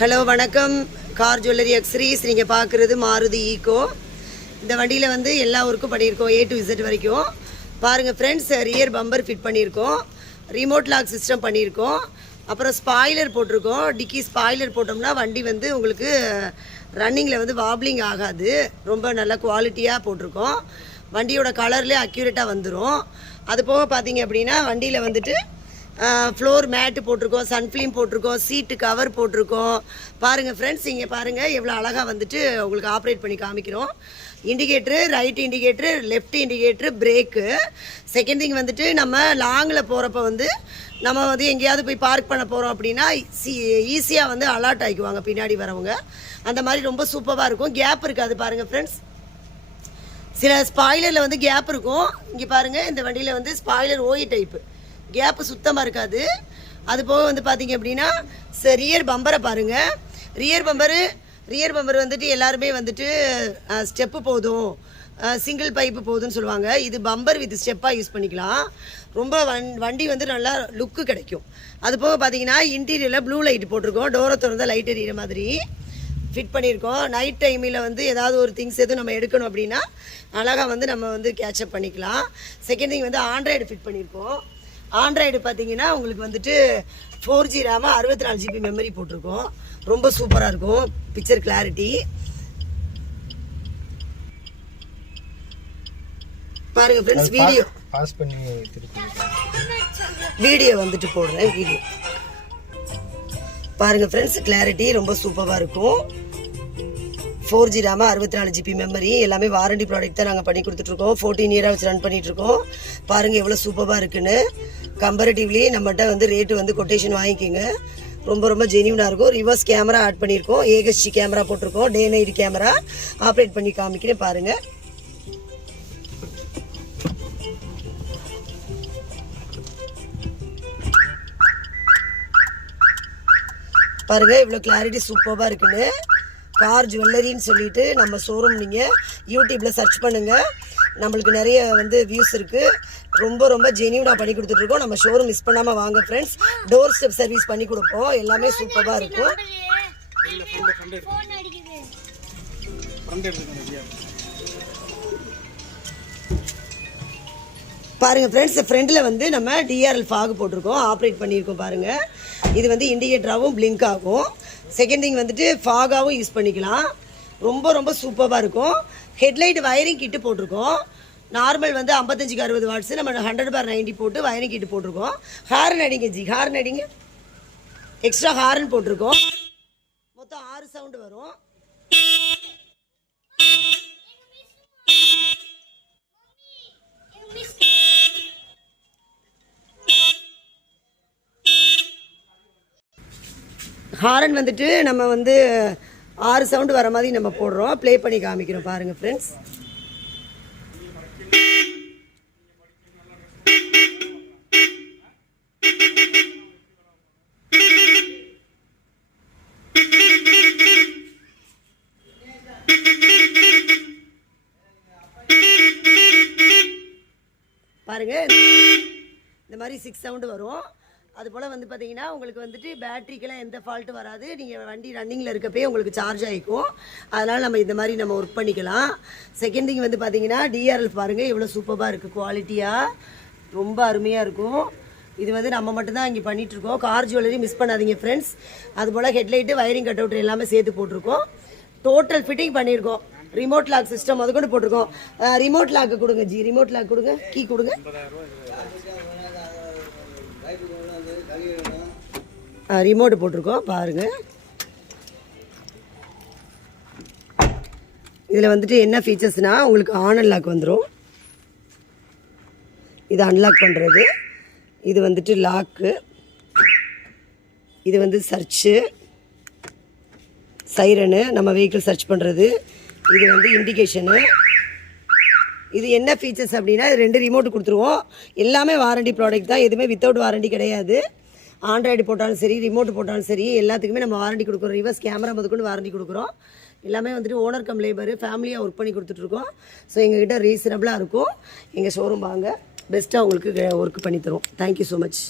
Hello வணக்கம். Car jewellery எக்ஸ்ரீஸ் நீங்கள் பார்க்குறது மாருதி ஈகோ. இந்த வண்டியில் வந்து எல்லா ஒர்க்கும் பண்ணியிருக்கோம், A to Z வரைக்கும். பாருங்கள் ஃப்ரெண்ட்ஸ், ரியர் பம்பர் ஃபிட் பண்ணியிருக்கோம், ரிமோட் லாக் சிஸ்டம் பண்ணியிருக்கோம், அப்புறம் ஸ்பாய்லர் போட்டிருக்கோம். டிக்கி ஸ்பாய்லர் போட்டோம்னா வண்டி வந்து உங்களுக்கு ரன்னிங்கில் வந்து வாப்ளிங் ஆகாது. ரொம்ப நல்ல குவாலிட்டியாக போட்டிருக்கோம். வண்டியோட கலர்லேயே அக்யூரேட்டாக வந்துடும். அது போக பார்த்தீங்க அப்படின்னா வண்டியில் வந்துட்டு ஃப்ளோர் மேட்டு போட்டிருக்கோம், சன்ஃப்ளீம் போட்டிருக்கோம், சீட்டு கவர் போட்டிருக்கோம். பாருங்கள் ஃப்ரெண்ட்ஸ், இங்கே பாருங்கள் எவ்வளோ அழகாக வந்துட்டு உங்களுக்கு ஆப்ரேட் பண்ணி காமிக்கிறோம். Indicator, right indicator, left indicator, brake. Second thing வந்துட்டு நம்ம லாங்கில் போகிறப்ப வந்து நம்ம வந்து எங்கேயாவது போய் பார்க் பண்ண போகிறோம் அப்படின்னா ஈஸியாக வந்து அலர்ட் ஆகிக்குவாங்க பின்னாடி வரவங்க. அந்த மாதிரி ரொம்ப சூப்பராக இருக்கும். கேப் இருக்காது பாருங்கள் ஃப்ரெண்ட்ஸ். சில ஸ்பாய்லரில் வந்து கேப் இருக்கும். இங்கே பாருங்கள், இந்த வண்டியில் வந்து ஸ்பாய்லர் ஓஇ டைப்பு, கேப்பு சுத்தமாக இருக்காது. அது போக வந்து பார்த்தீங்க அப்படின்னா ரியர் பம்பரை பாருங்கள். ரியர் பம்பர் வந்துட்டு எல்லாருமே வந்துட்டு ஸ்டெப்பு போதும், சிங்கிள் பைப்பு போதும்னு சொல்லுவாங்க. இது பம்பர் வித் ஸ்டெப்பாக யூஸ் பண்ணிக்கலாம். ரொம்ப வண்டி வந்து நல்லா லுக்கு கிடைக்கும். அது போக பார்த்தீங்கன்னா இன்டீரியரில் ப்ளூ லைட் போட்டிருக்கோம். டோரை திறந்த லைட் எரியிற மாதிரி ஃபிட் பண்ணியிருக்கோம். நைட் டைமில் வந்து ஏதாவது ஒரு திங்ஸ் எதுவும் நம்ம எடுக்கணும் அப்படின்னா அழகாக வந்து நம்ம வந்து கேட்சப் பண்ணிக்கலாம். செகண்ட் திங் வந்து ஆண்ட்ராய்டு ஃபிட் பண்ணியிருக்கோம். ஆண்ட்ராய்டு பார்த்தீங்கன்னா உங்களுக்கு வந்துட்டு 4G ரேம், 64GB மெமரி போட்டிருக்கோம். ரொம்ப சூப்பராக இருக்கும் பிக்சர் கிளாரிட்டி. பாருங்க ஃப்ரெண்ட்ஸ், வீடியோ வந்துட்டு போடுறேன். வீடியோ பாருங்க ஃப்ரெண்ட்ஸ், கிளாரிட்டி ரொம்ப சூப்பராக இருக்கும். 4G ரேம், 64GB மெமரி, எல்லாமே வாரண்டி ப்ராடக்ட் தான் நாங்கள் பண்ணி கொடுத்துட்ருக்கோம். 14 இயராக வச்சு ரன் பண்ணிகிட்ருக்கோம். பாருங்கள் எவ்வளோ சூப்பராக இருக்குன்னு. கம்பேரிட்டிவ்லி நம்மகிட்ட வந்து ரேட்டு வந்து கொட்டேஷன் வாங்கிக்கோங்க. ரொம்ப ரொம்ப ஜென்யூனாக இருக்கும். ரிவர்ஸ் கேமரா ஆட் பண்ணியிருக்கோம், ஏகஸ்டி கேமரா போட்டிருக்கோம், டே நைட் கேமரா ஆப்ரேட் பண்ணி காமிக்கிறேன் பாருங்கள். பாருங்கள் இவ்வளோ கிளாரிட்டி சூப்பராக இருக்குன்னு. கார் ஜுவல்லரின்னு சொல்லிட்டு நம்ம ஷோரூம் நீங்கள் யூடியூப்பில் சர்ச் பண்ணுங்கள். நம்மளுக்கு நிறைய வந்து வியூஸ் இருக்குது. ரொம்ப ரொம்ப ஜென்யூனாக பண்ணி கொடுத்துட்ருக்கோம். நம்ம ஷோரூம் மிஸ் பண்ணாமல் வாங்க ஃப்ரெண்ட்ஸ். டோர் ஸ்டெப் சர்வீஸ் பண்ணி கொடுப்போம். எல்லாமே சூப்பராக இருக்கும். பாருங்கள் ஃப்ரெண்ட்ஸ், ஃப்ரண்டில் வந்து நம்ம டிஆர்எல் ஃபாக் போட்டிருக்கோம், ஆப்ரேட் பண்ணியிருக்கோம். பாருங்கள், இது வந்து இண்டிகேட்டராகவும் பிளிங்க் ஆகும். செகண்ட் திங் வந்துட்டு ஃபாகாகவும் யூஸ் பண்ணிக்கலாம். ரொம்ப ரொம்ப சூப்பராக இருக்கும். ஹெட்லைட் வயரிங் கிட்டு போட்டிருக்கோம். நார்மல் வந்து 55-60 வாட்ஸ், நம்ம 100/90 போட்டு வயரிங் கிட்டு போட்டிருக்கோம். ஹாரன் அடிங்க ஜி, ஹாரன் அடிங்க. எக்ஸ்ட்ரா ஹாரன் போட்டிருக்கோம். மொத்தம் 6 சவுண்டு வரும். ஹாரன் வந்துட்டு நம்ம வந்து 6 சவுண்டு வர மாதிரி நம்ம போடுறோம். ப்ளே பண்ணி காமிக்கிறோம் பாருங்கள் ஃப்ரெண்ட்ஸ். பாருங்கள், இந்த மாதிரி 6 சவுண்டு வரும். அதுபோல் வந்து பார்த்தீங்கன்னா உங்களுக்கு வந்துட்டு பேட்ரிக்கெல்லாம் எந்த ஃபால்ட்டும் வராது. நீங்கள் வண்டி ரன்னிங்கில் இருக்கப்பே உங்களுக்கு சார்ஜ் ஆகிக்கும். அதனால் நம்ம இந்த மாதிரி நம்ம ஒர்க் பண்ணிக்கலாம். செகண்ட் திங் வந்து பார்த்தீங்கன்னா டிஆர்எல் பாருங்கள் எவ்வளோ சூப்பராக இருக்குது. குவாலிட்டியாக ரொம்ப அருமையாக இருக்கும். இது வந்து நம்ம மட்டும்தான் இங்கே பண்ணிகிட்ருக்கோம். கார் ஜுவல்லரி மிஸ் பண்ணாதீங்க ஃப்ரெண்ட்ஸ். அதுபோல் ஹெட்லைட்டு, வயரிங் கட் அவுட் எல்லாமே சேர்த்து போட்டிருக்கோம். டோட்டல் ஃபிட்டிங் பண்ணியிருக்கோம். ரிமோட் லாக் சிஸ்டம் அது கொண்டு போட்டிருக்கோம். ரிமோட் லாக்கு கொடுங்க ஜி, ரிமோட் லாக் கொடுங்க, கீ கொடுங்க. ரிமோட்டு போட்டிருக்கோம் பாருங்கள். இதில் வந்துட்டு என்ன ஃபீச்சர்ஸ்னால் உங்களுக்கு ஆன் அண்ட் லாக் வந்துடும். இது அன்லாக் பண்ணுறது, இது வந்துட்டு லாக்கு, இது வந்து சர்ச்சு, சைரனு நம்ம வெஹிக்கிள் சர்ச் பண்ணுறது, இது வந்து இண்டிகேஷனு. இது என்ன ஃபீச்சர்ஸ் அப்படின்னா 2 ரிமோட்டு கொடுத்துருவோம். எல்லாமே வாரண்டி ப்ராடக்ட் தான், எதுவுமே வித்தவுட் வாரண்டி கிடையாது. ஆண்ட்ராய்டு போட்டாலும் சரி, ரிமோட் போட்டாலும் சரி, எல்லாத்துக்குமே நம்ம வாரண்டி கொடுக்குறோம். ரிவர்ஸ் கேமரா முதற்கொண்டு வாரண்டி கொடுக்குறோம். எல்லாமே வந்துட்டு ஓனர் கம் லேபர் ஃபேமிலியாக ஒர்க் பண்ணி கொடுத்துட்ருக்கோம். ஸோ எங்ககிட்ட ரீசனபிளாக இருக்கும். எங்கள் ஷோரூம் வாங்க, பெஸ்ட்டாக உங்களுக்கு ஒர்க் பண்ணி தரும். Thank you so much.